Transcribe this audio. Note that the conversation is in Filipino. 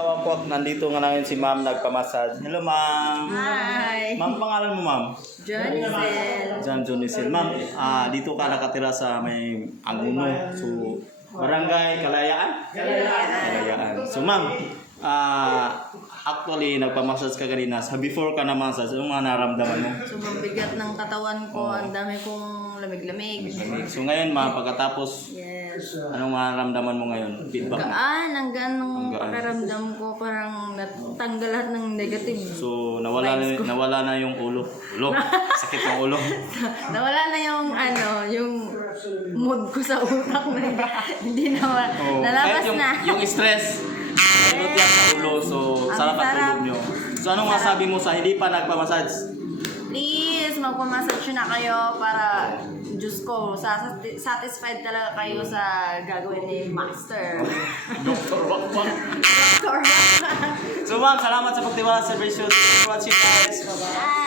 Wak, nandito nga lang si ma'am nagpamassage. Hello ma'am. Hi! Ma'am, pangalan mo ma'am? Johnny John Jonicel. Ma'am, dito ka nakatira sa may Anguno. So, Barangay Kalayaan? Kalayaan. So ma'am, actually nagpamassage ka kanina. Sa before ka na massage, anong mga naramdaman mo? Sobrang bigat ng katawan ko. Ang dami kong lamig-lamig. So ngayon ma'am, pagkatapos, Yes. anong maramdaman mo ngayon? Feedback mo? Ang gaan ng Ang gaan. pakiramdam ko. Parang natanggal lahat ng negative. So nawala na yung ulo. Sakit ng ulo. Nawala na yung mood ko sa utak na hindi na nalabas Kahit na. yung stress, nalulot yan sa ulo. So, Ang sarap ang sarap. tulog nyo. So, anong masabi mo sa hindi pa nagpamassage? Please, magpamassage na kayo para, Diyos ko, satisfied talaga kayo sa gagawin ni Master. Dr. Wakwak. Dr. So, ma'am, salamat sa pagtiwala sa servisyo. Thank you for watching, guys. Bye!